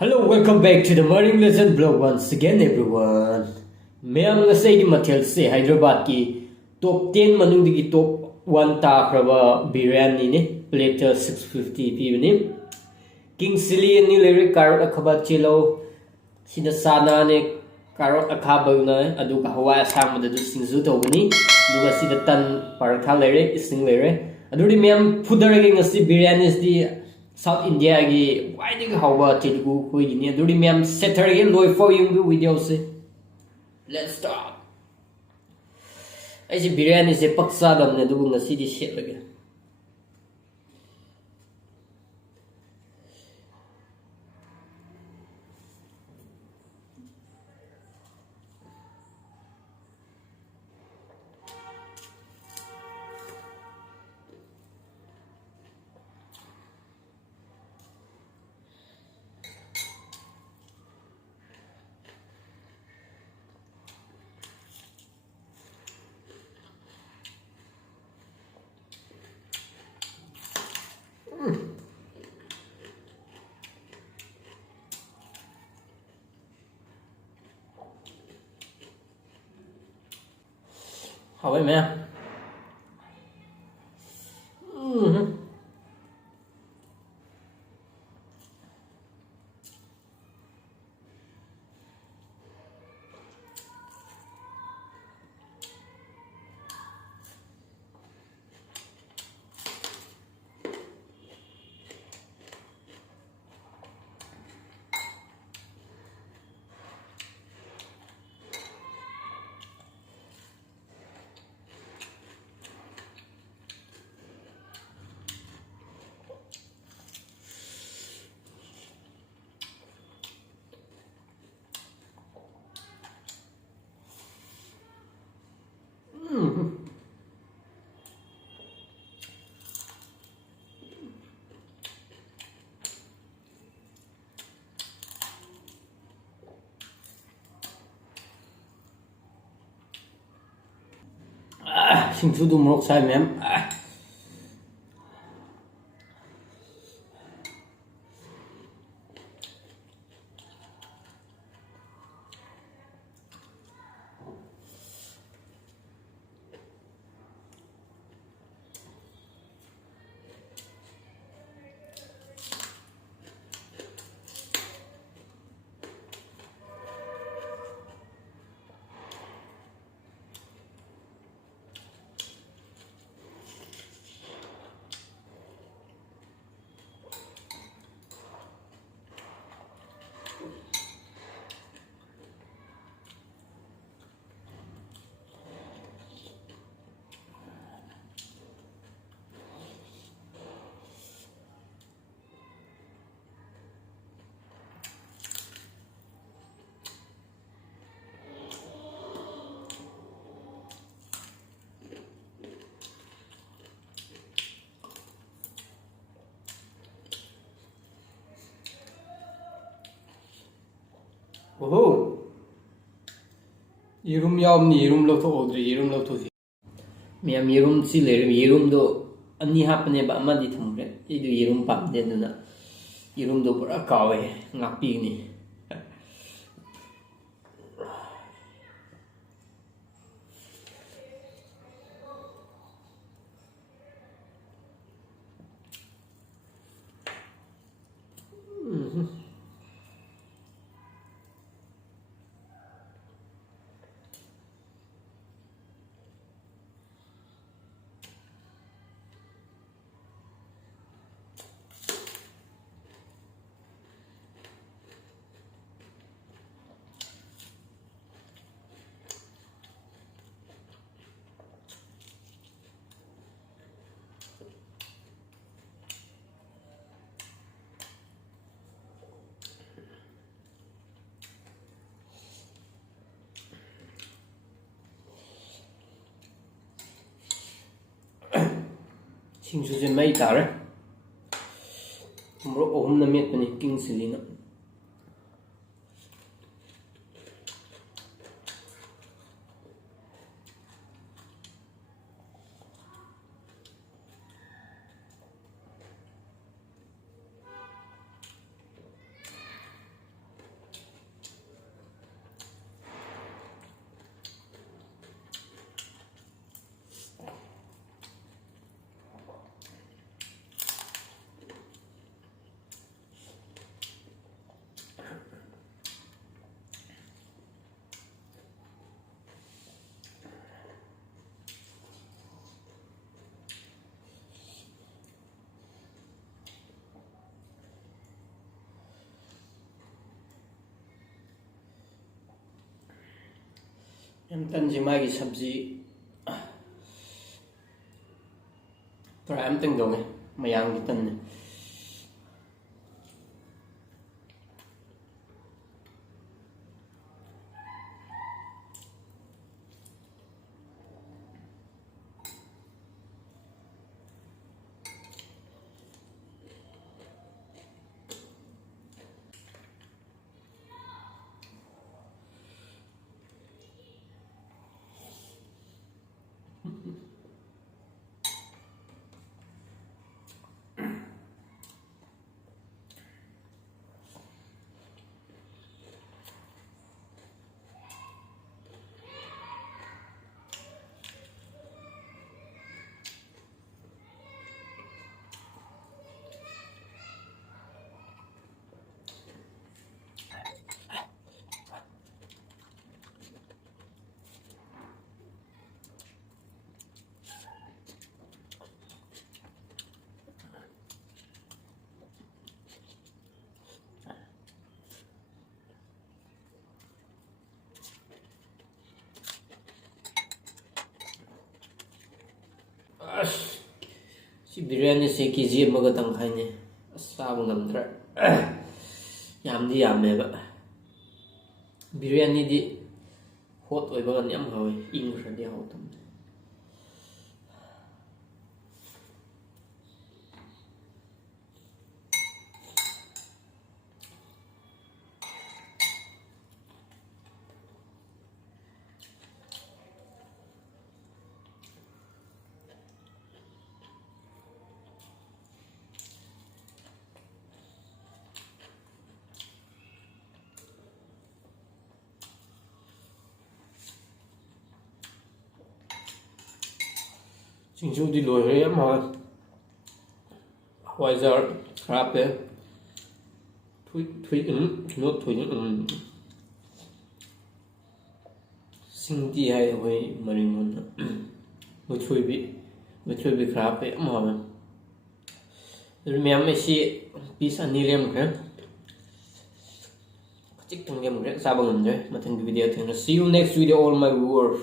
Hello, welcome back to the Morning Legend blog once again, everyone. Mayam ngasay gi mathel se Hyderabad ki top 10 manung di top 1 ta kraba biryani ne plate 650 pi ni King Sili ni lyric carrot akhaba chilo sida sana ne carrot akhaba na adu ka hawa asam da du singzu to ni duga sida tan paratha lyric ising lyric adu di mayam fudarage ngasi biryani di South India की वाइडिंग हाउबा तेलुगु कोई गिनी अदुरी ma'am सेटरगे Loy for young video से let's start ऐसे बिरयानी से पक्सा दमने दुगु ngasi di set lagi How are you, Singsu du morok sai mem Oh, yerum yaum ni yerum lo to odri yerum lo to Miyam yerum si lerim yerum do ani hapne ba ama di thamre idu yerum pam de na yerum do pura kawe ngapi ni Singsu je mai tare morok ohum na met pani King Sili na ꯌꯥꯝ ꯇꯟꯁꯤ ꯃꯥꯒꯤ ꯁꯕꯖꯤ try ꯑꯝꯇꯪ ꯇꯧꯒꯦ ꯃꯌꯥꯝꯒꯤ ꯇꯟꯅꯦ ꯁꯤ ꯕꯤꯔꯌꯥꯅꯤꯁꯦ KG ꯑꯃꯒ ꯇꯪꯈꯥꯏꯅꯦ ꯆꯥꯕ ꯉꯝꯗ꯭ꯔꯦ ꯌꯥꯝꯗꯤ ꯌꯥꯝꯃꯦꯕ ꯕꯤꯔꯌꯥꯅꯤꯗꯤ ꯍꯣꯠ ꯑꯣꯏꯕꯒꯅ ꯌꯥꯝ ꯍꯥꯎꯋꯦ ꯏꯪꯈ꯭ꯔꯗꯤ ꯍꯥꯎꯇꯕꯅꯦ ꯁꯤꯡꯖꯨꯗꯤ ꯂꯣꯏꯈ꯭ꯔꯦ ꯌꯥꯝ ꯍꯥꯎꯋꯦ ꯍꯋꯥꯏꯖꯥꯔ ꯈꯔ ꯍꯥꯞꯄꯦ ꯁꯤꯡꯗꯤ ꯍꯥꯏ ꯑꯩꯈꯣꯏ ꯃꯔꯤꯡꯂꯣꯟꯗ ꯃꯨꯊ꯭ꯔꯨꯕꯤ ꯈꯔ ꯍꯥꯞꯄꯦ ꯌꯥꯝ ꯍꯥꯎꯋꯦ ꯑꯗꯨ ꯃꯌꯥꯝ ꯑꯁꯤ ꯄꯤꯁ 2 ꯂꯦꯝꯈ꯭ꯔꯦ ꯈꯖꯤꯛꯇꯪ ꯂꯦꯝꯈ꯭ꯔꯦ ꯆꯥꯕ ꯉꯝꯗ꯭ꯔꯦ ꯃꯊꯪꯒꯤ video ꯊꯦꯡꯅꯁꯤ See you next video all my viewers